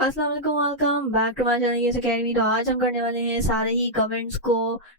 अस्सलाम वालेकुम, welcome back to my channel yes academy. तो आज हम करने वाले हैं सारे ही कमेंट्स को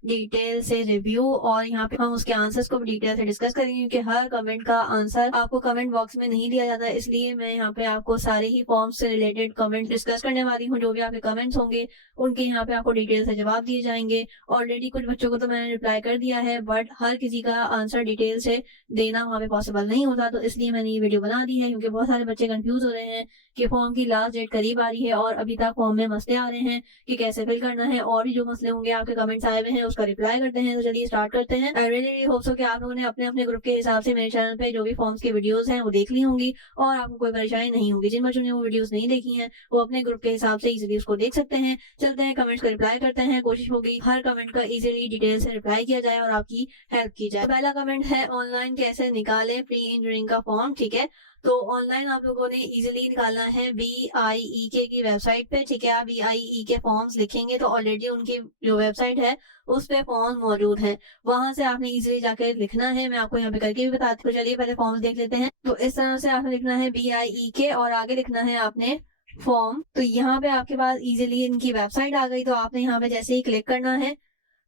डिटेल से रिव्यू और यहाँ पे हम उसके आंसर्स को भी डिटेल से डिस्कस करेंगे, क्योंकि हर कमेंट का आंसर आपको कमेंट बॉक्स में नहीं दिया जाता। इसलिए मैं यहाँ पे आपको सारे ही फॉर्म्स से रिलेटेड कमेंट डिस्कस करने वाली हूँ। जो भी आपके कमेंट्स होंगे उनके यहाँ पे आपको डिटेल से जवाब दिए जाएंगे। ऑलरेडी कुछ बच्चों को तो मैंने रिप्लाई कर दिया है, बट हर किसी का आंसर डिटेल से देना वहाँ पे पॉसिबल नहीं होता, तो इसलिए मैंने ये वीडियो बना दी है। क्योंकि बहुत सारे बच्चे कंफ्यूज हो रहे हैं कि फॉर्म की लास्ट डेट करीब आ रही है और अभी तक फॉर्म में मसले आ रहे हैं कि कैसे फिल करना है, और भी जो मसले होंगे आपके कमेंट्स आए हुए हैं उसका रिप्लाई करते हैं। तो चलिए स्टार्ट करते हैं। आई रियली होप सो कि आप लोगों ने अपने अपने ग्रुप के हिसाब से मेरे चैनल पे जो भी फॉर्म्स की वीडियोस हैं वो देख ली होंगी और आपको कोई परेशानी नहीं होगी। जिन बच्चों ने वो वीडियोस नहीं देखी हैं वो अपने ग्रुप के हिसाब से इजीली उसको देख सकते हैं। चलते हैं कमेंट्स का रिप्लाई करते हैं। कोशिश होगी हर कमेंट का इजीली डिटेल से रिप्लाई किया जाए और आपकी हेल्प की जाए। पहला कमेंट है, ऑनलाइन कैसे निकालें प्री इंजीनियरिंग का फॉर्म। ठीक है, तो ऑनलाइन आप लोगों ने इजीली निकालना है BIEK की वेबसाइट पे। ठीक है, आप BIEK फॉर्म्स लिखेंगे तो ऑलरेडी उनकी जो वेबसाइट है उस पे फॉर्म मौजूद है, वहां से आपने इजीली जाकर लिखना है। मैं आपको यहाँ पे करके भी बताती हूँ। चलिए पहले फॉर्म्स देख लेते हैं। तो इस तरह से आपने लिखना है BIEK और आगे लिखना है आपने फॉर्म। तो यहाँ पे आपके पास इजीली इनकी वेबसाइट आ गई। तो आपने यहाँ पे जैसे ही क्लिक करना है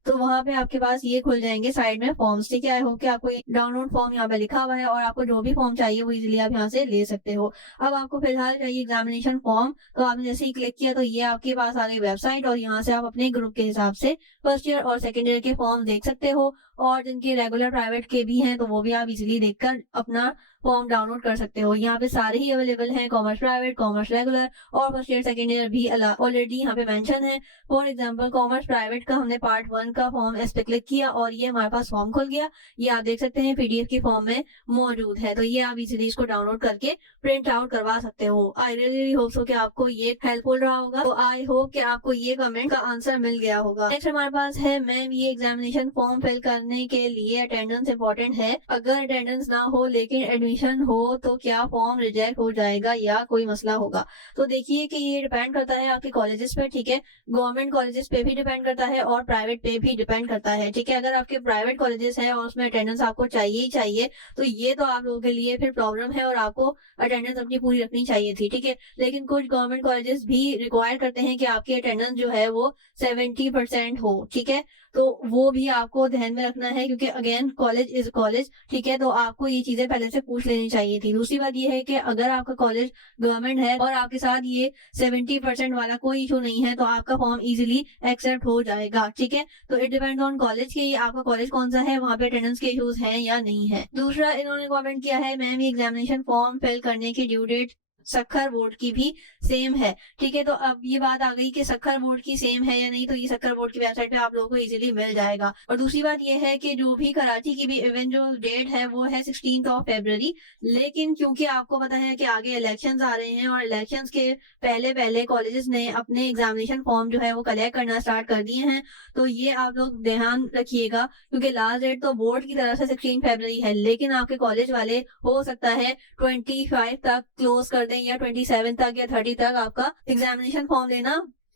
तो वहां पे आपके पास ये खुल जाएंगे साइड में फॉर्म्स। ठीक है, आई होप कि आपको डाउनलोड फॉर्म यहाँ पे लिखा हुआ है और आपको जो भी फॉर्म चाहिए वो इजीली आप यहाँ से ले सकते हो। अब आपको फिलहाल चाहिए एग्जामिनेशन फॉर्म। तो आपने जैसे ही क्लिक किया तो ये आपके पास आ गई वेबसाइट और यहाँ से आप अपने ग्रुप के हिसाब से फर्स्ट ईयर और सेकेंड ईयर के फॉर्म देख सकते हो, और जिनके रेगुलर प्राइवेट के भी हैं तो वो भी आप इजीली देखकर अपना फॉर्म डाउनलोड कर सकते हो। यहाँ पे सारे ही अवेलेबल हैं, कॉमर्स प्राइवेट, कॉमर्स रेगुलर और फर्स्ट ईयर सेकेंड ईयर भी ऑलरेडी यहाँ पे मेंशन है। फॉर एग्जांपल कॉमर्स प्राइवेट का हमने पार्ट 1 का फॉर्म इस पे क्लिक किया और ये हमारे पास फॉर्म खुल गया। ये आप देख सकते हैं PDF की फॉर्म में मौजूद है। तो ये आप इजीली इसको डाउनलोड करके प्रिंट आउट करवा सकते हो। आई रियली होप सो कि आपको ये हेल्पफुल रहा होगा। तो आई होप कि आपको ये कमेंट का आंसर मिल गया होगा। नेक्स्ट हमारे पास है, मैम ये एग्जामिनेशन फॉर्म फिल करने के लिए अटेंडेंस इंपॉर्टेंट है, अगर अटेंडेंस ना हो लेकिन एडमिशन हो तो क्या फॉर्म रिजेक्ट हो जाएगा या कोई मसला होगा। तो देखिए कि ये डिपेंड करता है आपके कॉलेजेस पे। ठीक है, गवर्नमेंट कॉलेजेस पे भी डिपेंड करता है और प्राइवेट पे भी डिपेंड करता है। ठीक है, अगर आपके प्राइवेट कॉलेजेस हैं और उसमें अटेंडेंस आपको चाहिए ही चाहिए तो ये तो आप लोगों के लिए फिर प्रॉब्लम है और आपको अटेंडेंस अपनी पूरी रखनी चाहिए थी। ठीक है, लेकिन कुछ गवर्नमेंट कॉलेजेस भी रिक्वायर करते हैं कि आपकी अटेंडेंस जो है वो 70% हो। ठीक है, तो वो भी आपको ध्यान में रखना है, क्योंकि अगेन कॉलेज इज कॉलेज। ठीक है, तो आपको ये चीजें पहले से पूछ लेनी चाहिए थी। दूसरी बात ये है कि अगर आपका कॉलेज गवर्नमेंट है और आपके साथ ये 70% वाला कोई इशू नहीं है तो आपका फॉर्म इजीली एक्सेप्ट हो जाएगा। ठीक है, तो इट डिपेंड्स ऑन कॉलेज कि आपका कॉलेज कौन सा है, वहाँ पे अटेंडेंस के इश्यूज हैं या नहीं है। दूसरा इन्होंने कमेंट किया है, मैम ये एग्जामिनेशन फॉर्म फिल करने की ड्यू डेट सखर बोर्ड की भी सेम है। ठीक है, तो अब ये बात आ गई कि सखर बोर्ड की सेम है या नहीं, तो ये सखर बोर्ड की वेबसाइट पे आप लोगों को इजीली मिल जाएगा। और दूसरी बात ये है कि जो भी कराची की भी इवेंट जो डेट है वो है 16 फरवरी। लेकिन क्योंकि आपको पता है कि आगे इलेक्शंस आ रहे हैं और इलेक्शंस के पहले पहले कॉलेजेस ने अपने एग्जामिनेशन फॉर्म जो है वो कलेक्ट करना स्टार्ट कर दिए हैं। तो ये आप लोग ध्यान रखिएगा, क्योंकि लास्ट डेट तो बोर्ड की तरफ से 16 फरवरी है, लेकिन आपके कॉलेज वाले हो सकता है 25 तक क्लोज कर या 27 तक या 30 तक आपका एग्जामिनेशन फॉर्म लेना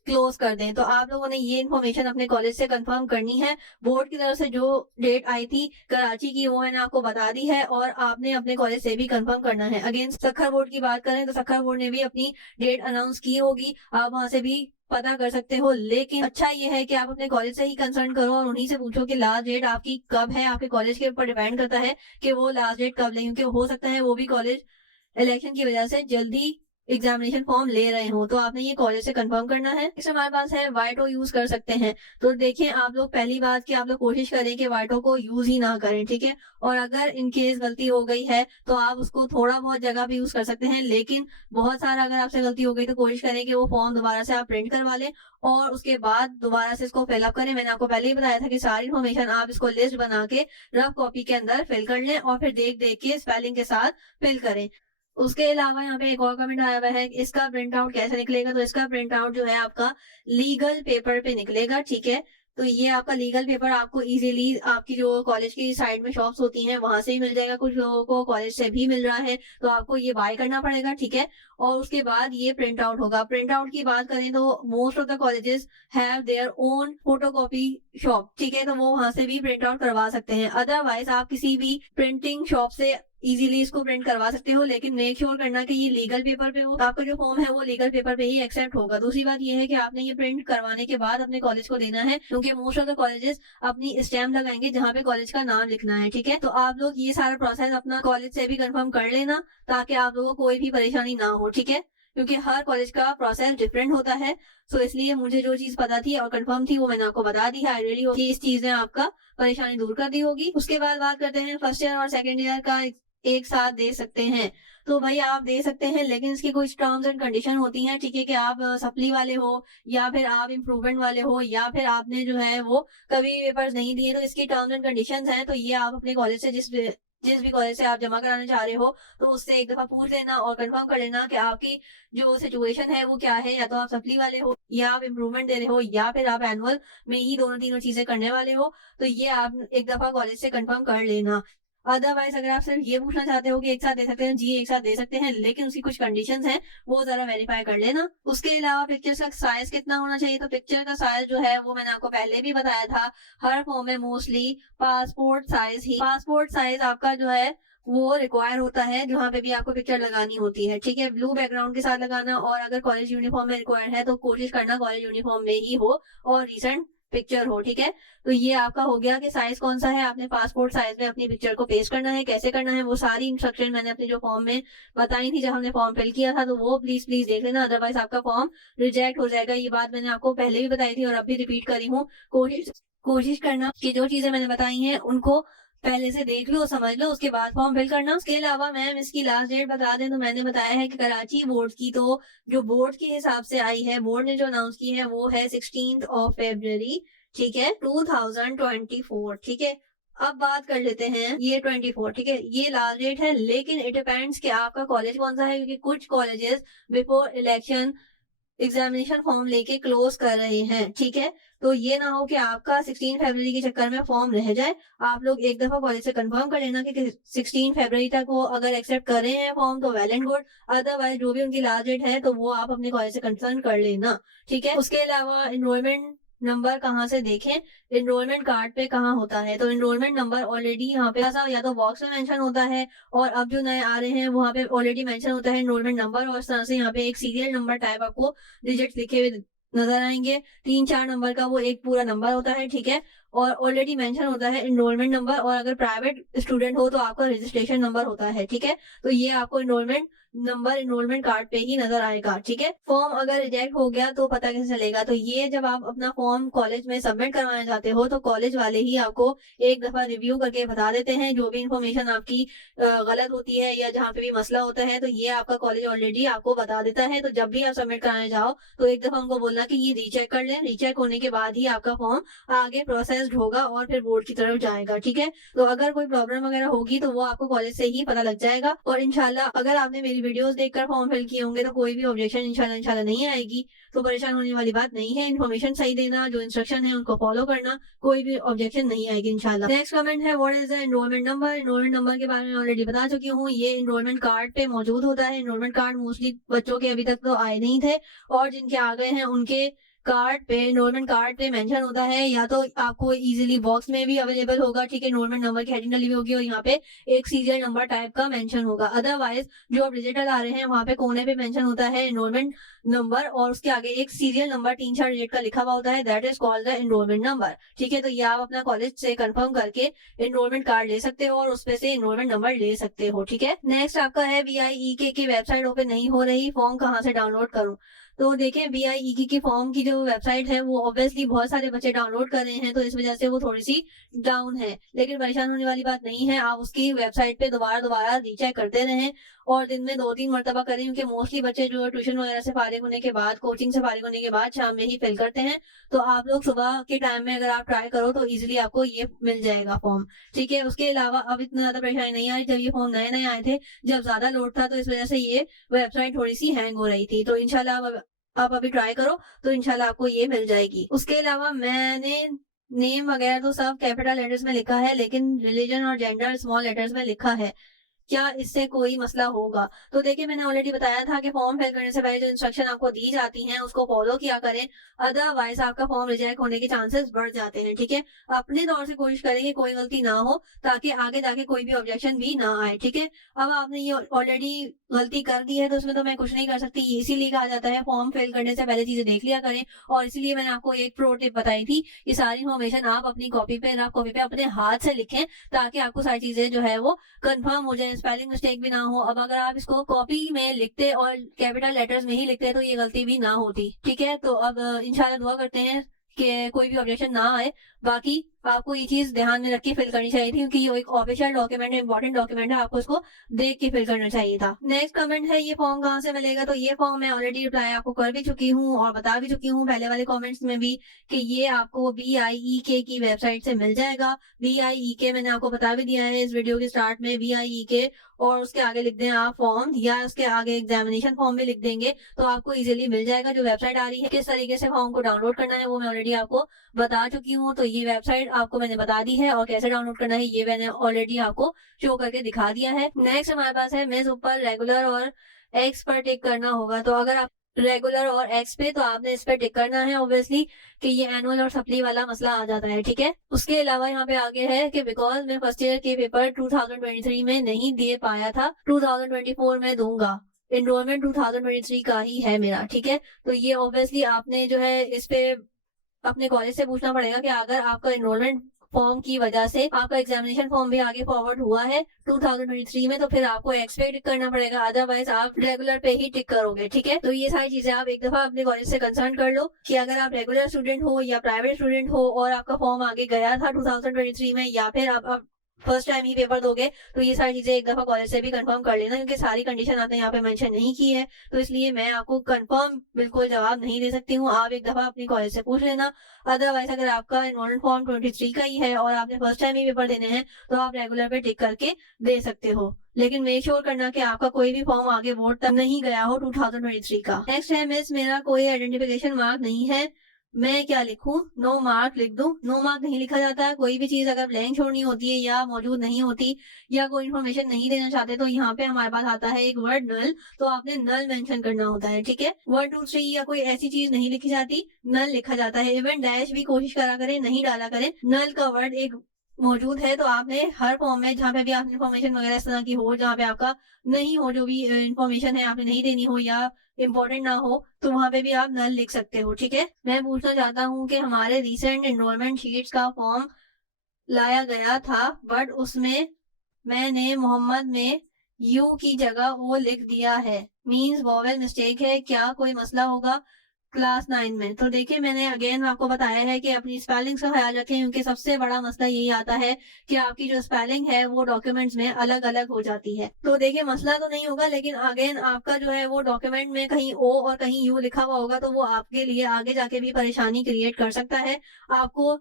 क्लोज कर दें। तो आप लोगों ने ये इन्फॉर्मेशन अपने कॉलेज से कंफर्म करनी है। बोर्ड की तरफ से जो डेट आई थी कराची की वो मैंने आपको बता दी है और आपने अपने कॉलेज से भी कंफर्म करना है। अगेन सखर बोर्ड की बात करें तो सखर बोर्ड ने भी अपनी डेट अनाउंस की होगी, आप वहां से भी पता कर सकते हो। लेकिन अच्छा ये है कि आप अपने कॉलेज से ही कंसर्न करो और उन्हीं से पूछो कि लास्ट डेट आपकी कब है। आपके कॉलेज के ऊपर डिपेंड करता है कि वो लास्ट डेट कब ले, क्योंकि हो सकता है वो भी कॉलेज इलेक्शन की वजह से जल्दी एग्जामिनेशन फॉर्म ले रहे हो। तो आपने ये कॉलेज से कंफर्म करना है। इस हमारे पास है, वाइटो यूज कर सकते हैं। तो देखें आप लोग, पहली बात कि आप लोग कोशिश करें कि वाइटो को यूज ही ना करें। ठीक है, और अगर इन केस गलती हो गई है तो आप उसको थोड़ा बहुत जगह भी यूज कर सकते हैं, लेकिन बहुत सारा अगर आपसे गलती हो गई तो कोशिश करें कि वो फॉर्म दोबारा से आप प्रिंट करवा लें और उसके बाद दोबारा से इसको फिलअप करें। मैंने आपको पहले ही बताया था कि सारी इन्फॉर्मेशन आप इसको लिस्ट बना के रफ कॉपी के अंदर फिल कर लें और फिर देख देख के स्पेलिंग के साथ फिल करें। उसके अलावा यहाँ पे एक और कमेंट आया हुआ है, इसका प्रिंट आउट कैसे निकलेगा। तो इसका प्रिंट आउट जो है आपका लीगल पेपर पे निकलेगा। ठीक है, तो ये आपका लीगल पेपर आपको इजीली आपकी जो कॉलेज की साइड में शॉप्स होती हैं वहां से ही मिल जाएगा। कुछ लोगों को कॉलेज से भी मिल रहा है तो आपको ये बाय करना पड़ेगा। ठीक है, और उसके बाद ये प्रिंट आउट होगा। प्रिंट आउट की बात करें तो most of the colleges have their own photocopy shop. ठीक है, तो वो वहां से भी प्रिंट आउट करवा सकते हैं। अदरवाइज आप किसी भी प्रिंटिंग शॉप से इजीली इसको प्रिंट करवा सकते हो, लेकिन मेक श्योर करना कि ये लीगल पेपर पे हो। आपका जो फॉर्म है वो लीगल पेपर पे ही एक्सेप्ट होगा। दूसरी बात ये है कि आपने ये प्रिंट करवाने के बाद अपने कॉलेज को देना है, क्योंकि मोस्ट ऑफ द कॉलेजेस अपनी स्टैम्प लगाएंगे जहाँ पे कॉलेज का नाम लिखना है, ठीक है। तो आप लोग ये सारा प्रोसेस अपना कॉलेज से भी कंफर्म कर लेना, ताकि आप लोगों को कोई भी परेशानी ना हो, ठीक है, क्योंकि हर कॉलेज का प्रोसेस डिफरेंट होता है। सो इसलिए मुझे जो चीज पता थी और कंफर्म थी वो मैंने आपको बता दी है। आई रियली होप कि इस चीज ने आपका परेशानी दूर कर दी होगी। उसके बाद बात करते हैं फर्स्ट ईयर और सेकेंड ईयर का एक साथ दे सकते हैं। तो भाई आप दे सकते हैं, लेकिन इसकी कुछ टर्म्स एंड कंडीशन होती हैं, ठीक है, कि आप सप्ली वाले हो या फिर आप इम्प्रूवमेंट वाले हो या फिर आपने जो है वो कभी पेपर्स नहीं दिए, तो इसकी टर्म्स एंड कंडीशंस हैं। तो ये आप अपने कॉलेज से जिस भी कॉलेज से आप जमा कराना चाह रहे हो, तो उससे एक दफा पूछ लेना और कंफर्म कर लेना कि आपकी जो सिचुएशन है वो क्या है। या तो आप सप्ली वाले हो या आप इम्प्रूवमेंट दे रहे हो या फिर आप एनुअल में ही दोनों तीनों चीजें करने वाले हो। तो ये आप एक दफा कॉलेज से कंफर्म कर लेना। अदरवाइज अगर आप सिर्फ ये पूछना चाहते हो कि एक साथ दे सकते हैं, जी एक साथ दे सकते हैं, लेकिन उसकी कुछ कंडीशंस हैं, वो जरा वेरीफाई कर लेना। उसके अलावा पिक्चर्स का साइज कितना होना चाहिए, तो पिक्चर का साइज जो है वो मैंने आपको पहले भी बताया था। हर फॉर्म में मोस्टली पासपोर्ट साइज आपका जो है वो रिक्वायर होता है, जहाँ पे भी आपको पिक्चर लगानी होती है, ठीक है। ब्लू बैकग्राउंड के साथ लगाना, और अगर कॉलेज यूनिफॉर्म में रिक्वायर्ड है तो कोशिश करना कॉलेज यूनिफॉर्म में ही हो और रिसेंट पिक्चर हो, ठीक है। तो ये आपका हो गया कि साइज कौन सा है। आपने पासपोर्ट साइज में अपनी पिक्चर को पेस्ट करना है। कैसे करना है वो सारी इंस्ट्रक्शन मैंने अपने जो फॉर्म में बताई थी जब हमने फॉर्म फिल किया था, तो वो प्लीज देख लेना, अदरवाइज आपका फॉर्म रिजेक्ट हो जाएगा। ये बात मैंने आपको पहले भी बताई थी और अब भी रिपीट करी हूँ। कोशिश करना कि जो चीजें मैंने बताई हैं उनको पहले से देख लो, समझ लो, उसके बाद फॉर्म फिल करना। उसके अलावा मैम इसकी लास्ट डेट बता दें तो मैंने बताया है कि कराची बोर्ड की, तो जो बोर्ड के हिसाब से आई है, बोर्ड ने जो अनाउंस की है वो है 16 February, ठीक है, 2024, ठीक है। अब बात कर लेते हैं ये 24, ठीक है, ये लास्ट डेट है, लेकिन इट डिपेंड्स कि आपका कॉलेज कौन सा है, क्योंकि कुछ colleges before election examination form लेके क्लोज कर रहे हैं, ठीक है। तो ये ना हो कि आपका 16 फरवरी के चक्कर में फॉर्म रह जाए। आप लोग एक दफा कॉलेज से कंफर्म कर लेना कि 16 फरवरी तक वो अगर एक्सेप्ट कर रहे हैं फॉर्म तो वेल एंड गुड, अदरवाइज जो भी उनकी लास्ट डेट है तो वो आप अपने कॉलेज से कंसर्न कर लेना, ठीक है। उसके अलावा एनरोलमेंट नंबर कहाँ से देखें, एनरोलमेंट कार्ड पे कहाँ होता है, तो एनरोलमेंट नंबर ऑलरेडी यहाँ पे या तो बॉक्स में मेंशन होता है, और अब जो नए आ रहे हैं वहाँ पे ऑलरेडी मेंशन होता है एनरोलमेंट नंबर, और इस तरह से यहाँ पे एक सीरियल नंबर टाइप आपको डिजिट लिखे हुए नजर आएंगे। 3-4 नंबर का वो एक पूरा नंबर होता है, ठीक है, और ऑलरेडी मेंशन होता है एनरोलमेंट नंबर, और अगर प्राइवेट स्टूडेंट हो तो आपका रजिस्ट्रेशन नंबर होता है, ठीक है। तो ये आपको एनरोलमेंट नंबर एनरोलमेंट कार्ड पे ही नजर आएगा, ठीक है। फॉर्म अगर रिजेक्ट हो गया तो पता कैसे चलेगा, तो ये जब आप अपना फॉर्म कॉलेज में सबमिट करवाना चाहते हो तो कॉलेज वाले ही आपको एक दफा रिव्यू करके बता देते हैं जो भी इन्फॉर्मेशन आपकी गलत होती है या जहाँ पे भी मसला होता है, तो ये आपका कॉलेज ऑलरेडी आपको बता देता है। तो जब भी आप सबमिट कराने जाओ तो एक दफा उनको बोलना कि ये रीचेक कर लें, रीचेक होने के बाद ही आपका फॉर्म आगे प्रोसेस्ड होगा और फिर बोर्ड की तरफ जाएगा, ठीक है। तो अगर कोई प्रॉब्लम वगैरह होगी तो वो आपको कॉलेज से ही पता लग जाएगा, और इंशाल्लाह अगर आपने मेरी वीडियोस देखकर फॉर्म फिल किए होंगे तो कोई भी ऑब्जेक्शन इंशाल्लाह नहीं आएगी। तो परेशान होने वाली बात नहीं है, इन्फॉर्मेशन सही देना, जो इंस्ट्रक्शन है उनको फॉलो करना, कोई भी ऑब्जेक्शन नहीं आएगी इंशाल्लाह। नेक्स्ट कमेंट है what is the enrolment number. Enrolment number के बारे में ऑलरेडी बता चुकी हूँ, ये एनरोलमेंट कार्ड पे मौजूद होता है। एनरोलमेंट कार्ड मोस्टली बच्चों के अभी तक तो आए नहीं थे, और जिनके आ गए हैं उनके कार्ड पे, एनरोलमेंट कार्ड पे मेंशन होता है, या तो आपको इजीली बॉक्स में भी अवेलेबल होगा, ठीक है, एनरोलमेंट नंबर की हेडिंग डली हुई होगी और यहाँ पे एक सीरियल नंबर टाइप का मेंशन होगा। अदरवाइज जो अब डिजिटल आ रहे हैं वहाँ पे कोने पे मेंशन होता है एनरोलमेंट नंबर, और उसके आगे एक सीरियल नंबर 3-4 डिजिट का लिखा हुआ होता है, that is called the enrolment number, ठीक है। तो ये आप अपना कॉलेज से कंफर्म करके एनरोलमेंट कार्ड ले सकते हो और उसपे से एनरोलमेंट नंबर ले सकते हो, ठीक है। नेक्स्ट आपका है BIEK की वेबसाइट ओपन नहीं हो रही, फॉर्म कहाँ से डाउनलोड करूँ। तो देखिए BIEK की फॉर्म की जो वेबसाइट है वो ऑब्वियसली बहुत सारे बच्चे डाउनलोड कर रहे हैं, तो इस वजह से वो थोड़ी सी डाउन है, लेकिन परेशान होने वाली बात नहीं है। आप उसकी वेबसाइट पे दोबारा रीचेक करते रहें और दिन में 2-3 मरतबा करें, क्योंकि मोस्टली बच्चे जो ट्यूशन वगैरह से फारिग होने के बाद, कोचिंग से फारिग होने के बाद शाम में ही फिल करते हैं। तो आप लोग सुबह के टाइम में अगर आप ट्राई करो तो इजिली आपको ये मिल जाएगा फॉर्म, ठीक है। उसके अलावा अब इतना ज्यादा परेशानी नहीं आ रही, जब ये फॉर्म नए नए आए थे, जब ज्यादा लोड था तो इस वजह से ये वेबसाइट थोड़ी सी हैंग हो रही थी। तो इंशाल्लाह आप अभी ट्राई करो तो इंशाल्लाह आपको ये मिल जाएगी। उसके अलावा मैंने नेम वगैरह तो सब कैपिटल लेटर्स में लिखा है, लेकिन रिलीजन और जेंडर स्मॉल लेटर्स में लिखा है, क्या इससे कोई मसला होगा? तो देखिए मैंने ऑलरेडी बताया था कि फॉर्म फिल करने से पहले जो इंस्ट्रक्शन आपको दी जाती हैं उसको फॉलो किया करें, अदरवाइज आपका फॉर्म रिजेक्ट होने के चांसेस बढ़ जाते हैं। ठीक है, अपने तौर से कोशिश करें कि कोई गलती ना हो ताकि आगे जाके कोई भी ऑब्जेक्शन भी ना आए। ठीक है, अब आपने ये ऑलरेडी गलती कर दी है तो उसमें तो मैं कुछ नहीं कर सकती, इसीलिए कहा जाता है फॉर्म फिल करने से पहले चीजें देख लिया करें। और इसीलिए मैंने आपको एक प्रो टिप बताई थी कि सारी इन्फॉर्मेशन आप अपनी कॉपी पे रफ कॉपी पे अपने हाथ से लिखें ताकि आपको सारी चीजें जो है वो कंफर्म हो जाए, स्पेलिंग मिस्टेक भी ना हो। अब अगर आप इसको कॉपी में लिखते और कैपिटल लेटर्स में ही लिखते तो ये गलती भी ना होती। ठीक है, तो अब इंशाल्लाह दुआ करते हैं कि कोई भी ऑब्जेक्शन ना आए। बाकी आपको ये चीज ध्यान में रख के फिल करनी चाहिए थी क्योंकि ये एक ऑफिशियल डॉक्यूमेंट है, इंपॉर्टेंट डॉक्यूमेंट है, आपको इसको देख के फिल करना चाहिए था। नेक्स्ट कमेंट है ये फॉर्म कहाँ से मिलेगा, तो ये फॉर्म मैं ऑलरेडी रिप्लाई आपको कर भी चुकी हूँ और बता भी चुकी हूँ पहले वाले कमेंट्स में भी कि ये आपको BIEK की वेबसाइट से मिल जाएगा। BIEK मैंने आपको बता भी दिया है इस वीडियो के स्टार्ट में, BIEK और उसके आगे लिख दें आप फॉर्म या उसके आगे एग्जामिनेशन फॉर्म भी लिख देंगे तो आपको इजीली मिल जाएगा। जो वेबसाइट आ रही है किस तरीके से फॉर्म को डाउनलोड करना है वो मैं ऑलरेडी आपको बता चुकी हूँ, तो ये वेबसाइट आपको मैंने बता दी है और कैसे डाउनलोड करना है ये मैंने ऑलरेडी आपको शो करके दिखा दिया है। नेक्स्ट हमारे पास है मिस ऊपर रेगुलर और एक्स पर टिक करना होगा। तो अगर आप रेगुलर और एक्स पे तो आपने इस पे टिक करना है ऑब्वियसली कि ये एनुअल और सप्ली वाला मसला आ जाता है। ठीक है, उसके अलावा यहाँ पे आगे है कि बिकॉज मैं फर्स्ट ईयर के पेपर 2023 में नहीं दे पाया था, 2024 में दूंगा, एनरोलमेंट 2023 का ही है मेरा। ठीक है, तो ये ऑब्वियसली आपने जो है इस पे अपने कॉलेज से पूछना पड़ेगा कि अगर आपका एनरोलमेंट फॉर्म की वजह से आपका एग्जामिनेशन फॉर्म भी आगे फॉरवर्ड हुआ है 2023 में तो फिर आपको एक्स पे टिक करना पड़ेगा, अदरवाइज आप रेगुलर पे ही टिक करोगे। ठीक है, तो ये सारी चीजें आप एक दफा अपने कॉलेज से कंसर्न कर लो कि अगर आप रेगुलर स्टूडेंट हो या प्राइवेट स्टूडेंट हो और आपका फॉर्म आगे गया था 2023 में या फिर आप फर्स्ट टाइम ही पेपर दोगे तो ये सारी चीजें एक दफा कॉलेज से भी कंफर्म कर लेना क्योंकि सारी कंडीशन आपने यहाँ पे मेंशन नहीं की है तो इसलिए मैं आपको कंफर्म बिल्कुल जवाब नहीं दे सकती हूँ। आप एक दफा अपनी कॉलेज से पूछ लेना, अदरवाइज अगर आपका एनरोलमेंट फॉर्म 23 का ही है और आपने फर्स्ट टाइम ही पेपर देने हैं तो आप रेगुलर पे टिक करके दे सकते हो, लेकिन मेक श्योर करना कि आपका कोई भी फॉर्म आगे बोर्ड तक नहीं गया हो 2023 का। नेक्स्ट है मिस मेरा कोई आइडेंटिफिकेशन मार्क नहीं है, मैं क्या लिखूं, नो मार्क लिख दूं? नो मार्क नहीं लिखा जाता है, कोई भी चीज अगर ब्लैंक छोड़नी होती है या मौजूद नहीं होती या कोई इन्फॉर्मेशन नहीं देना चाहते तो यहाँ पे हमारे पास आता है एक वर्ड नल, तो आपने नल मेंशन करना होता है। ठीक है, 1 2 3 या कोई ऐसी चीज नहीं लिखी जाती, नल लिखा जाता है। इवन डैश भी कोशिश करा करें नहीं डाला करें, नल का वर्ड एक मौजूद है तो आपने हर फॉर्म में जहाँ पे भी आप इन्फॉर्मेशन वगैरह इस तरह की हो जहाँ पे आपका नहीं हो, जो भी इन्फॉर्मेशन है आपने नहीं देनी हो या इम्पोर्टेंट ना हो तो वहाँ पे भी आप नल लिख सकते हो। ठीक है, मैं पूछना चाहता हूँ कि हमारे रिसेंट एनरोलमेंट शीट्स का फॉर्म लाया गया था बट उसमें मैंने मोहम्मद में यू की जगह वो लिख दिया है, मीन्स वॉवेल मिस्टेक है, क्या कोई मसला होगा क्लास 9 में? तो देखिए मैंने अगेन आपको बताया है कि अपनी स्पेलिंग्स का ख्याल रखें क्योंकि सबसे बड़ा मसला यही आता है कि आपकी जो स्पेलिंग है वो डॉक्यूमेंट्स में अलग अलग हो जाती है। तो देखिए मसला तो नहीं होगा लेकिन अगेन आपका जो है वो डॉक्यूमेंट में कहीं ओ और कहीं यू लिखा हुआ होगा तो वो आपके लिए आगे जाके भी परेशानी क्रिएट कर सकता है। आपको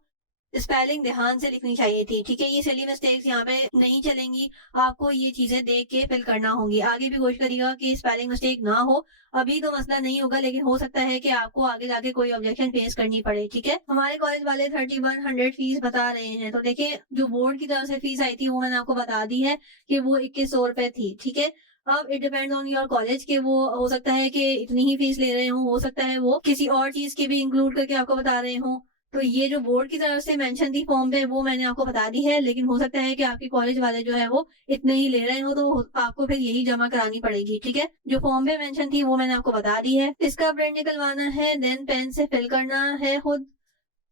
स्पेलिंग ध्यान से लिखनी चाहिए थी। ठीक है, ये सिली मिस्टेक्स यहाँ पे नहीं चलेंगी, आपको ये चीजें देख के फिल करना होंगी। आगे भी कोशिश करिएगा कि स्पेलिंग मिस्टेक ना हो, अभी तो मसला नहीं होगा लेकिन हो सकता है कि आपको आगे जाके कोई ऑब्जेक्शन फेस करनी पड़े। ठीक है, हमारे कॉलेज वाले 3100 फीस बता रहे हैं, तो देखिए जो बोर्ड की तरफ से फीस आई थी वो मैंने आपको बता दी है कि वो 2100 रुपए थी। ठीक है, अब it depend on your college के वो हो सकता है कि इतनी ही फीस ले रहे हो सकता है वो किसी और चीज की भी इंक्लूड करके आपको बता रहे हो। तो ये जो बोर्ड की तरफ से मेंशन थी फॉर्म पे वो मैंने आपको बता दी है, लेकिन हो सकता है कि आपकी कॉलेज वाले जो है वो इतने ही ले रहे हो तो आपको फिर यही जमा करानी पड़ेगी। ठीक है, जो फॉर्म पे मेंशन थी वो मैंने आपको बता दी है। इसका प्रिंट निकलवाना है, देन पेन से फिल करना है खुद,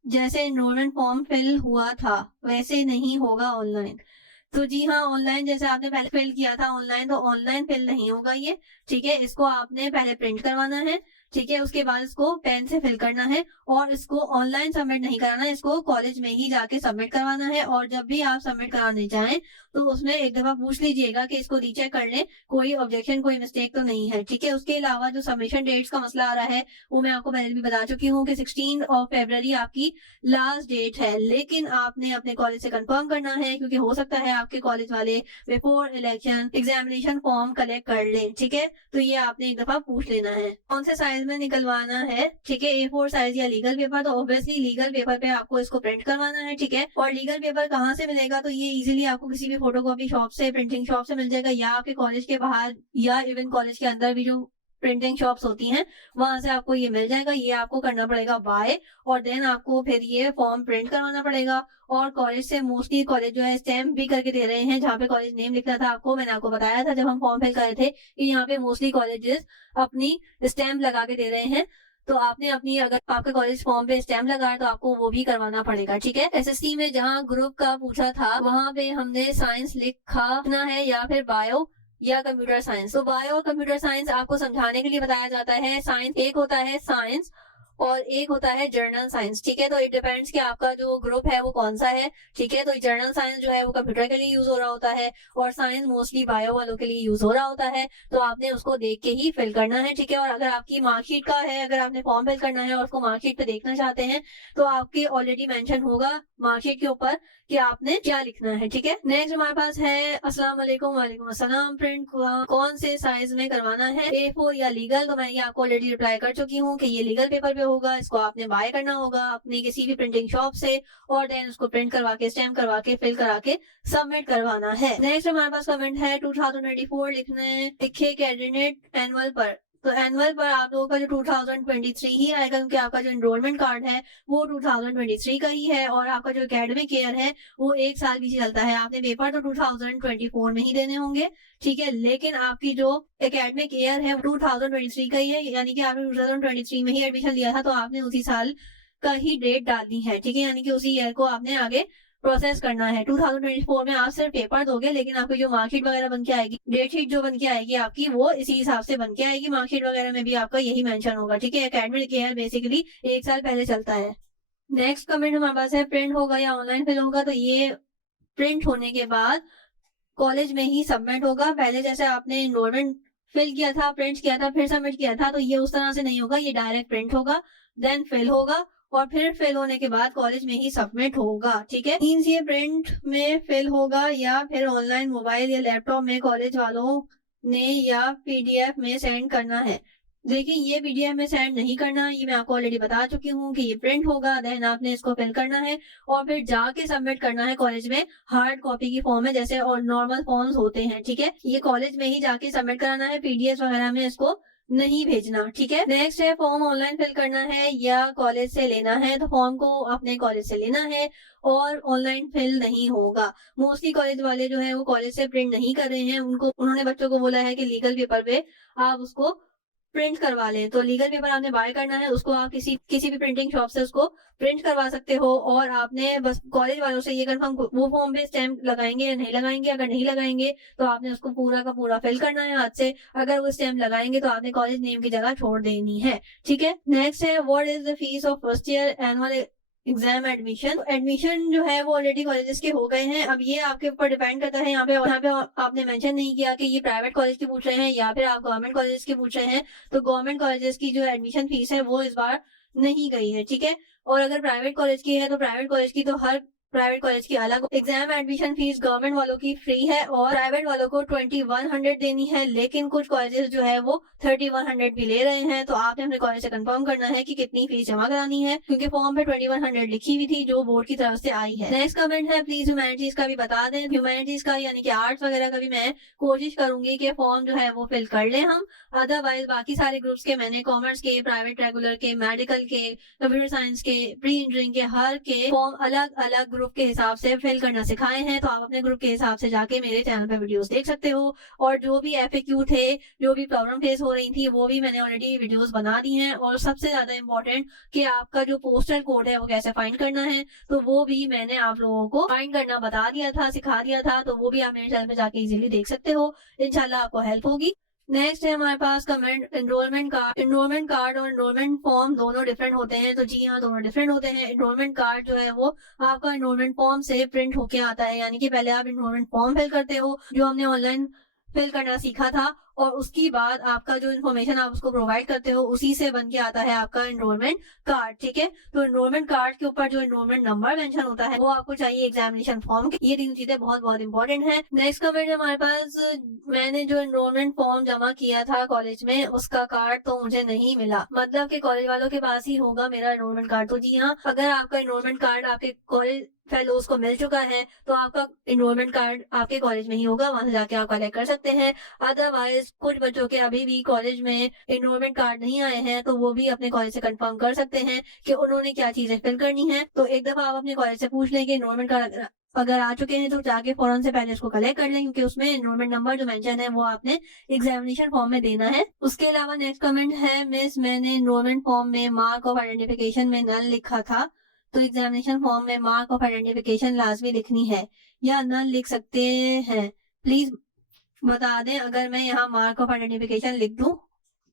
जैसे एनरोलमेंट फॉर्म फिल हुआ था वैसे नहीं होगा ऑनलाइन। तो जी हाँ, ऑनलाइन जैसे आपने पहले फिल किया था ऑनलाइन तो ऑनलाइन फिल नहीं होगा ये। ठीक है, इसको आपने पहले प्रिंट करवाना है, ठीक है, उसके बाद इसको पेन से फिल करना है और इसको ऑनलाइन सबमिट नहीं कराना है, इसको कॉलेज में ही जाके सबमिट करवाना है। और जब भी आप सबमिट कराने जाएं तो उसमें एक दफा पूछ लीजिएगा कि इसको रीचेक कर लें कोई ऑब्जेक्शन कोई मिस्टेक तो नहीं है। ठीक है, उसके अलावा जो सबमिशन डेट्स का मसला आ रहा है वो मैं आपको पहले भी बता चुकी हूँ कि 16 फरवरी आपकी लास्ट डेट है, लेकिन आपने अपने कॉलेज से कंफर्म करना है क्योंकि हो सकता है आपके कॉलेज वाले before election examination form collect कर लें। ठीक है, तो ये आपने एक दफा पूछ लेना है। कौन से साइज साइज में निकलवाना है, ठीक है, A4 साइज या लीगल पेपर, तो ऑब्वियसली लीगल पेपर पे आपको इसको प्रिंट करवाना है, ठीक है। और लीगल पेपर कहाँ से मिलेगा, तो ये इजीली आपको किसी भी फोटोकॉपी शॉप से, प्रिंटिंग शॉप से मिल जाएगा, या आपके कॉलेज के बाहर या इवन कॉलेज के अंदर भी जो प्रिंटिंग शॉप्स होती हैं वहां से आपको ये मिल जाएगा। ये आपको करना पड़ेगा बाय, और देन आपको फिर ये फॉर्म प्रिंट करवाना पड़ेगा। और कॉलेज से मोस्टली कॉलेज जो है स्टैम्प भी करके दे रहे हैं, जहाँ पे कॉलेज नेम लिखना था आपको, मैंने आपको बताया था जब हम फॉर्म फिल कर रहे थे कि यहाँ पे मोस्टली कॉलेजेस अपनी स्टैम्प लगा के दे रहे हैं। तो आपने अपनी, अगर आपके कॉलेज फॉर्म पे स्टैम्प लगाया तो आपको वो भी करवाना पड़ेगा, ठीक है। SST में जहाँ ग्रुप का पूछा था वहां पे हमने साइंस लिखना है या फिर बायो या कंप्यूटर साइंस। तो बायो और कंप्यूटर साइंस आपको समझाने के लिए बताया जाता है। साइंस एक होता है साइंस और एक होता है जर्नल साइंस, ठीक है। तो इट डिपेंड्स कि आपका जो ग्रुप है वो कौन सा है, ठीक है। तो जर्नल साइंस जो है वो कंप्यूटर के लिए यूज हो रहा होता है और साइंस मोस्टली बायो वालों के लिए यूज हो रहा होता है। तो आपने उसको देख के ही फिल करना है, ठीक है। और अगर आपकी मार्कशीट का है, अगर आपने फॉर्म फिल करना है और उसको मार्कशीट पे देखना चाहते हैं तो आपके ऑलरेडी मेंशन होगा मार्कशीट के ऊपर कि आपने क्या लिखना है, ठीक है। नेक्स्ट हमारे पास है अस्सलाम वालेकुम, वालेकुम अस्सलाम, प्रिंट कौन से साइज में करवाना है, A4 या लीगल। तो मैं ये आपको ऑलरेडी रिप्लाई कर चुकी हूँ कि ये लीगल पेपर पे होगा, इसको आपने बाय करना होगा अपनी किसी भी प्रिंटिंग शॉप से, और देन उसको प्रिंट करवा के, स्टैम्प करवा के, फिल करा के सबमिट करवाना है। नेक्स्ट हमारे पास कमेंट है 2024 लिखे कैंडिडेट एनुअल पर। तो एनुअल पर आप लोगों का जो 2023 ही आएगा, क्योंकि आपका जो एनरोलमेंट कार्ड है वो 2023 का ही है, और आपका जो एकेडमिक ईयर है वो 1 साल पीछे चलता है। आपने पेपर तो 2024 में ही देने होंगे, ठीक है, लेकिन आपकी जो एकेडमिक ईयर है 2023 का ही है, यानी कि आपने 2023 में ही एडमिशन लिया था तो आपने उसी साल का ही डेट डालनी है, ठीक है। यानी कि उसी ईयर को आपने आगे प्रोसेस करना है। 2024 में आप सिर्फ पेपर दोगे, लेकिन आपकी जो मार्कशीट वगैरह बन के आएगी, डेट शीट जो बन के आएगी आपकी, वो इसी हिसाब से बन के आएगी। मार्कशीट वगैरह में भी आपका यही मेंशन होगा, ठीक है। एकेडमिक ईयर बेसिकली 1 साल पहले चलता है। नेक्स्ट कमेंट हमारे पास है प्रिंट होगा या ऑनलाइन फिल होगा। तो ये प्रिंट होने के बाद कॉलेज में ही सबमिट होगा। पहले जैसे आपने एनरोलमेंट फिल किया था, प्रिंट किया था, फिर सबमिट किया था, तो ये उस तरह से नहीं होगा। ये डायरेक्ट प्रिंट होगा, देन फिल होगा, और फिर फिल होने के बाद कॉलेज में ही सबमिट होगा, ठीक है। मींस ये प्रिंट में फिल होगा या फिर ऑनलाइन मोबाइल या लैपटॉप में कॉलेज वालों ने या PDF में सेंड करना है। देखिए, ये PDF में सेंड नहीं करना, ये मैं आपको ऑलरेडी बता चुकी हूँ कि ये प्रिंट होगा, देन आपने इसको फिल करना है और फिर जाके सबमिट करना है कॉलेज में। हार्ड कॉपी की फॉर्म है, जैसे और नॉर्मल फॉर्म्स होते हैं, ठीक है। ये कॉलेज में ही जाके सबमिट कराना है, PDF वगैरह में इसको नहीं भेजना, ठीक है। नेक्स्ट है फॉर्म ऑनलाइन फिल करना है या कॉलेज से लेना है। तो फॉर्म को अपने कॉलेज से लेना है और ऑनलाइन फिल नहीं होगा। मोस्टली कॉलेज वाले जो है वो कॉलेज से प्रिंट नहीं कर रहे हैं, उन्होंने बच्चों को बोला है कि लीगल पेपर पे आप उसको प्रिंट करवा लें। तो लीगल पेपर आपने बाय करना है, उसको आप किसी भी प्रिंटिंग शॉप से उसको प्रिंट करवा सकते हो, और आपने बस कॉलेज वालों से ये कंफर्म, वो फॉर्म पे स्टैम्प लगाएंगे या नहीं लगाएंगे। अगर नहीं लगाएंगे तो आपने उसको पूरा का पूरा फिल करना है हाथ से। अगर वो स्टैम्प लगाएंगे तो आपने कॉलेज नेम की जगह छोड़ देनी है, ठीक है। नेक्स्ट है what is the fees of first year annual exam admission. Admission जो है वो ऑलरेडी कॉलेजेस के हो गए हैं। अब ये आपके ऊपर डिपेंड करता है। यहाँ पे आपने मेंशन नहीं किया कि ये प्राइवेट कॉलेज के पूछ रहे हैं या फिर आप गवर्नमेंट कॉलेज के पूछ रहे हैं। तो गवर्नमेंट कॉलेजेस की जो एडमिशन फीस है वो इस बार नहीं गई है, ठीक है। और अगर प्राइवेट कॉलेज की है तो प्राइवेट कॉलेज की तो हर प्राइवेट कॉलेज की अलग एग्जाम एडमिशन फीस गवर्नमेंट वालों की फ्री है और प्राइवेट वालों को 2100 देनी है। लेकिन कुछ कॉलेजेस जो है वो 3100 भी ले रहे हैं। तो आपने अपने कॉलेज से कंफर्म करना है कि कितनी फीस जमा करानी है, क्योंकि फॉर्म पे 2100 लिखी हुई थी जो बोर्ड की तरफ से आई है। नेक्स्ट कमेंट है प्लीज ह्यूमैनिटीज का भी बता दें। ह्यूमैनिटीज का यानी कि आर्ट्स वगैरह का भी मैं कोशिश करूंगी कि फॉर्म जो है वो फिल कर ले हम। अदरवाइज बाकी सारे ग्रुप्स के मैंने कॉमर्स के, प्राइवेट रेगुलर के, मेडिकल के, कंप्यूटर साइंस के, प्री इंजीनियरिंग के हर के फॉर्म अलग अलग ग्रुप के हिसाब से फिल करना सिखाए हैं। तो आप अपने ग्रुप के हिसाब से जाके मेरे चैनल पे वीडियोस देख सकते हो। और जो भी FAQ थे, जो भी प्रॉब्लम फेस हो रही थी, वो भी मैंने ऑलरेडी वीडियोस बना दी हैं। और सबसे ज्यादा इम्पोर्टेंट कि आपका जो पोस्टल कोड है वो कैसे फाइंड करना है, तो वो भी मैंने आप लोगों को फाइंड करना बता दिया था, सिखा दिया था। तो वो भी आप मेरे चैनल पे जाके इजीली देख सकते हो। इंशाल्लाह आपको हेल्प होगी। नेक्स्ट है हमारे पास कमेंट एनरोलमेंट कार्ड और एनरोलमेंट फॉर्म दोनों डिफरेंट होते हैं। तो जी हाँ, दोनों डिफरेंट होते हैं। एनरोलमेंट कार्ड जो है वो आपका एनरोलमेंट फॉर्म से प्रिंट होके आता है, यानी कि पहले आप एनरोलमेंट फॉर्म फिल करते हो जो हमने ऑनलाइन फिल करना सीखा था, और उसके बाद आपका जो इन्फॉर्मेशन आप उसको प्रोवाइड करते हो उसी से बन के आता है आपका एनरोलमेंट कार्ड। ठीक है, तो एनरोलमेंट कार्ड के ऊपर जो एनरोलमेंट नंबर मेंशन होता है वो आपको चाहिए एग्जामिनेशन फॉर्म के। ये तीन चीजें बहुत बहुत इंपॉर्टेंट है। नेक्स्ट कमेंट है हमारे पास, मैंने जो एनरोलमेंट फॉर्म जमा किया था कॉलेज में उसका कार्ड तो मुझे नहीं मिला, मतलब कि कॉलेज वालों के पास ही होगा मेरा एनरोलमेंट कार्ड। तो जी हाँ, अगर आपका एनरोलमेंट कार्ड आपके कॉलेज फेलोज को मिल चुका है तो आपका एनरोलमेंट कार्ड आपके कॉलेज में ही होगा, वहां से जाके आप कलेक्ट कर सकते हैं। अदरवाइज कुछ बच्चों के अभी भी कॉलेज में एनरोलमेंट कार्ड नहीं आए हैं तो वो भी अपने कॉलेज से कंफर्म कर सकते हैं कि उन्होंने क्या चीजें फिल करनी है। तो एक दफा आप अपने कॉलेज से पूछ लें कि एनरोलमेंट कार्ड अगर आ चुके हैं तो जाके फौरन से पहले इसको कलेक्ट कर लें, क्योंकि उसमें एनरोलमेंट नंबर जो मेंशन है वो आपने एग्जामिनेशन फॉर्म में देना है। उसके अलावा नेक्स्ट कमेंट है, मिस मैंने एनरोलमेंट फॉर्म में मार्क ऑफ आइडेंटिफिकेशन में नल लिखा था, तो एग्जामिनेशन फॉर्म में मार्क ऑफ आइडेंटिफिकेशन लाजमी लिखनी है या नल लिख सकते हैं? प्लीज बता दें, अगर मैं यहाँ मार्क ऑफ आइडेंटिफिकेशन लिख दूं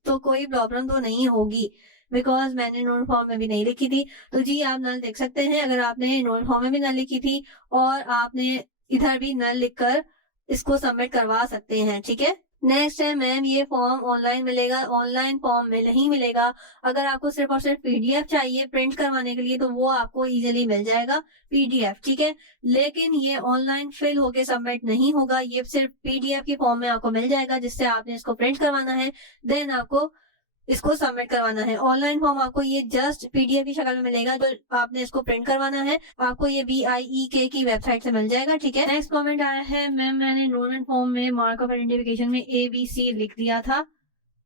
तो कोई प्रॉब्लम तो नहीं होगी, बिकॉज मैंने नोट फॉर्म में भी नहीं लिखी थी। तो जी आप नल लिख सकते हैं अगर आपने नोट फॉर्म में भी नल लिखी थी और आपने इधर भी नल लिखकर इसको सबमिट करवा सकते हैं। ठीक है, नेक्स्ट है, मैम ये फॉर्म ऑनलाइन मिलेगा? ऑनलाइन फॉर्म में नहीं मिलेगा। अगर आपको सिर्फ और सिर्फ पीडीएफ चाहिए प्रिंट करवाने के लिए तो वो आपको इजीली मिल जाएगा पीडीएफ। ठीक है, लेकिन ये ऑनलाइन फिल होके सबमिट नहीं होगा, ये सिर्फ पीडीएफ की फॉर्म में आपको मिल जाएगा जिससे आपने इसको प्रिंट करवाना है, देन आपको इसको सबमिट करवाना है। ऑनलाइन फॉर्म आपको ये जस्ट पीडीएफ की शक्ल में मिलेगा, जो आपने इसको प्रिंट करवाना है आपको ये BIEK की वेबसाइट से मिल जाएगा। ठीक है, नेक्स्ट कमेंट आया है, मैम मैंने एनरोलमेंट फॉर्म में मार्क ऑफ आइडेंटिफिकेशन में ABC लिख दिया था,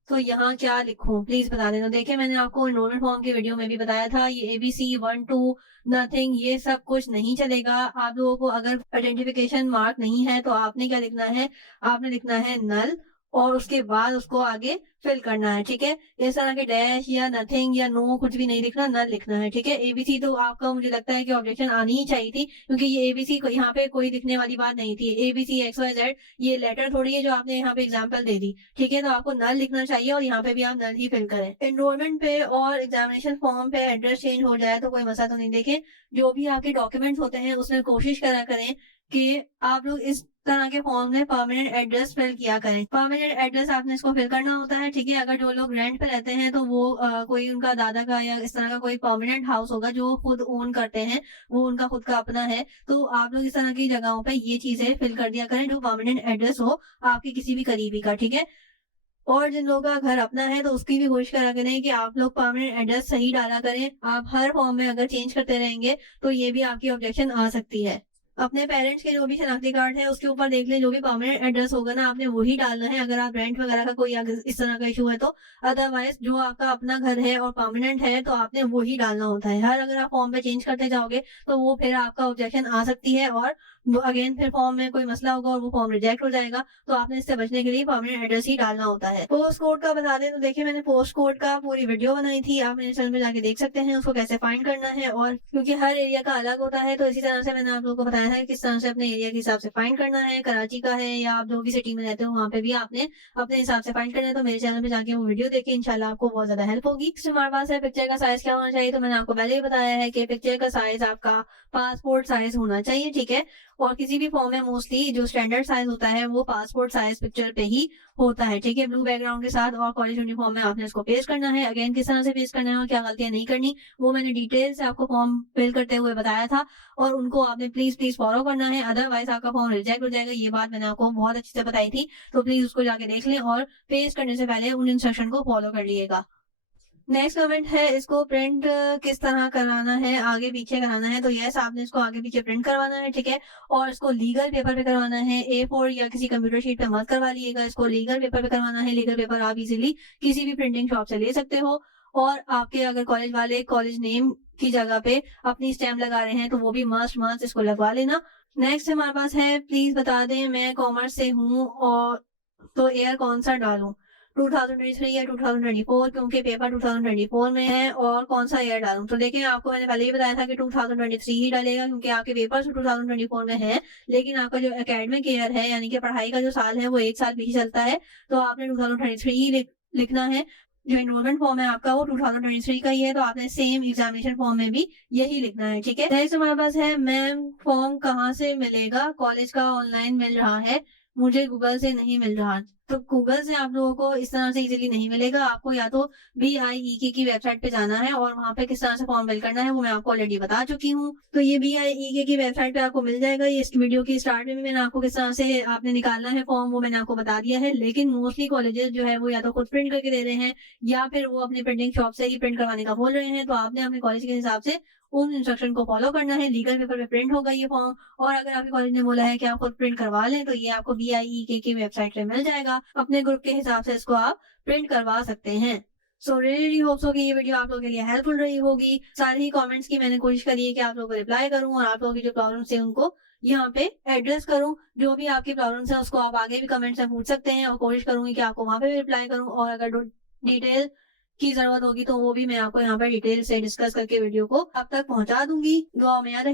तो यहाँ क्या लिखूं? प्लीज बता देना। देखिए मैंने आपको एनरोलमेंट फॉर्म की वीडियो में भी बताया था, ये ABC 1 2 नथिंग ये सब कुछ नहीं चलेगा। आप लोगों को अगर आइडेंटिफिकेशन मार्क नहीं है तो आपने क्या लिखना है, आपने लिखना है नल और उसके बाद उसको आगे फिल करना है। ठीक है, इस तरह के डैश या नथिंग या नो कुछ भी नहीं लिखना, नल लिखना है। ठीक है, ABC तो आपका मुझे लगता है कि ऑब्जेक्शन आनी ही चाहिए थी, क्योंकि ये ABC यहाँ पे कोई लिखने वाली बात नहीं थी। ABC XYZ ये लेटर थोड़ी है जो आपने यहाँ पे एग्जाम्पल दे दी। ठीक है, तो आपको नल लिखना चाहिए और यहाँ पे भी आप नल ही फिल करें। एनरोलमेंट पे और एग्जामिनेशन फॉर्म पे एड्रेस चेंज हो जाए तो कोई मसला तो नहीं। देखें, जो भी आपके डॉक्यूमेंट्स होते हैं उसमें कोशिश करा करें कि आप लोग इस तरह के फॉर्म में परमानेंट एड्रेस फिल किया करें। परमानेंट एड्रेस आपने इसको फिल करना होता है। ठीक है, अगर जो लोग रेंट पे रहते हैं तो वो कोई उनका दादा का या इस तरह का कोई परमानेंट हाउस होगा जो खुद ओन करते हैं, वो उनका खुद का अपना है, तो आप लोग इस तरह की जगहों पे ये चीजें फिल कर दिया करें जो परमानेंट एड्रेस हो आपके किसी भी करीबी का। ठीक है, और जिन लोगों का घर अपना है तो उसकी भी कोशिश करा करें कि आप लोग परमानेंट एड्रेस सही डाला करें। आप हर फॉर्म में अगर चेंज करते रहेंगे तो ये भी आपकी ऑब्जेक्शन आ सकती है। अपने पेरेंट्स के जो भी शनाख्ती कार्ड है उसके ऊपर देख लें, जो भी परमानेंट एड्रेस होगा ना आपने वही डालना है, अगर आप रेंट वगैरह का कोई इस तरह का इशू है तो। अदरवाइज जो आपका अपना घर है और परमानेंट है तो आपने वही डालना होता है। हर अगर आप फॉर्म पे चेंज करते जाओगे तो वो फिर आपका ऑब्जेक्शन आ सकती है और अगेन फिर फॉर्म में कोई मसला होगा और वो फॉर्म रिजेक्ट हो जाएगा। तो आपने इससे बचने के लिए परमानेंट एड्रेस ही डालना होता है। पोस्ट कोड का बता दें तो देखिए मैंने पोस्ट कोड का पूरी वीडियो बनाई थी, आप मेरे चैनल पे जाके देख सकते हैं उसको कैसे फाइंड करना है। और क्योंकि हर एरिया का अलग होता है तो इसी तरह से मैंने आप लोगों को बताया था कि किस तरह से अपने एरिया के हिसाब से फाइंड करना है। कराची का है या आप जो भी सिटी में रहते हो वहाँ पे भी आपने अपने हिसाब से फाइंड करना है। तो मेरे चैनल पे जाके वो वीडियो देखिए, इंशाल्लाह आपको बहुत ज्यादा हेल्प होगी। हमारे पास है पिक्चर का साइज क्या होना चाहिए, तो मैंने आपको पहले ही बताया है कि पिक्चर का साइज आपका पासपोर्ट साइज होना चाहिए। ठीक है, और किसी भी फॉर्म में मोस्टली जो स्टैंडर्ड साइज होता है वो पासपोर्ट साइज पिक्चर पे ही होता है। ठीक है, ब्लू बैकग्राउंड के साथ और कॉलेज यूनिफॉर्म में आपने इसको पेस्ट करना है। अगेन किस तरह से पेस्ट करना है और क्या गलतियां नहीं करनी वो मैंने डिटेल से आपको फॉर्म फिल करते हुए बताया था और उनको आपने प्लीज फॉलो करना है, अदरवाइज आपका फॉर्म रिजेक्ट हो जाएगा। ये बात मैंने आपको बहुत अच्छे से बताई थी, तो प्लीज उसको जाके देख लें और पेस्ट करने से पहले उन इंस्ट्रक्शन को फॉलो कर लीजिएगा। नेक्स्ट कमेंट है, इसको प्रिंट किस तरह कराना है, आगे पीछे कराना है? तो यस, आपने इसको आगे पीछे प्रिंट करवाना है। ठीक है, और इसको लीगल पेपर पे करवाना है, A4 या किसी कंप्यूटर शीट पे मत करवा लिएगा, इसको लीगल पेपर पे करवाना है। लीगल पेपर आप इजीली किसी भी प्रिंटिंग शॉप से ले सकते हो और आपके अगर कॉलेज वाले कॉलेज नेम की जगह पे अपनी स्टैम्प लगा रहे हैं तो वो भी मस्ट इसको लगवा लेना। नेक्स्ट हमारे पास है, प्लीज बता दें मैं कॉमर्स से हूँ और तो ईयर कौन सा डालूं, 2023 या 2024, क्योंकि पेपर 2024 में है और कौन सा ईयर डालूं? तो देखिए आपको मैंने पहले ही बताया था कि 2023 ही डालेगा क्योंकि आपके पेपर 2024 में है, लेकिन आपका जो एकेडमिक ईयर है यानी कि पढ़ाई का जो साल है वो एक साल पीछे चलता है, तो आपने 2023 ही लिखना है। जो एनरोलमेंट फॉर्म है आपका वो 2023 का ही है, तो आपने सेम एग्जामिनेशन फॉर्म में भी यही लिखना है। ठीक है, नेक्स्ट हमारे पास है, मैम फॉर्म कहाँ से मिलेगा, कॉलेज का ऑनलाइन मिल रहा है, मुझे गूगल से नहीं मिल रहा। तो गूगल से आप लोगों को इस तरह से इजीली नहीं मिलेगा। आपको या तो BIEK की वेबसाइट पे जाना है और वहाँ पे किस तरह से फॉर्म फिल करना है वो मैं आपको ऑलरेडी बता चुकी हूँ। तो ये BIEK की वेबसाइट पे आपको मिल जाएगा। ये इस वीडियो की स्टार्ट में भी मैंने आपको किस तरह से आपने निकालना है फॉर्म वो मैंने आपको बता दिया है। लेकिन मोस्टली कॉलेजेस जो है वो या तो खुद प्रिंट करके दे रहे हैं या फिर वो अपनी प्रिंटिंग शॉप से ही प्रिंट करवाने का बोल रहे हैं। तो आपने अपने कॉलेज के हिसाब से उन इंस्ट्रक्शन को फॉलो करना है। लीगल पेपर पे प्रिंट होगा ये फॉर्म। और अगर आपके कॉलेज ने बोला है कि आप खुद प्रिंट करवा लें तो ये आपको BIEK की वेबसाइट पे मिल जाएगा। अपने ग्रुप के हिसाब से इसको आप प्रिंट करवा सकते हैं। सो रियली होप सो कि ये वीडियो आप लोगों के लिए हेल्पफुल रही होगी। सारे ही कमेंट्स की मैंने कोशिश करी है कि आप लोगों को रिप्लाई करूं और आप लोगों की जो प्रॉब्लम्स है उनको यहाँ पे एड्रेस करूं। जो भी आपकी प्रॉब्लम्स है उसको आप आगे भी कमेंट्स में पूछ सकते हैं और कोशिश करूंगी कि आपको वहां पे भी रिप्लाई करूं। और अगर डिटेल की जरूरत होगी तो वो भी मैं आपको यहाँ पर डिटेल से डिस्कस करके वीडियो को आप तक पहुंचा दूंगी। दुआ में याद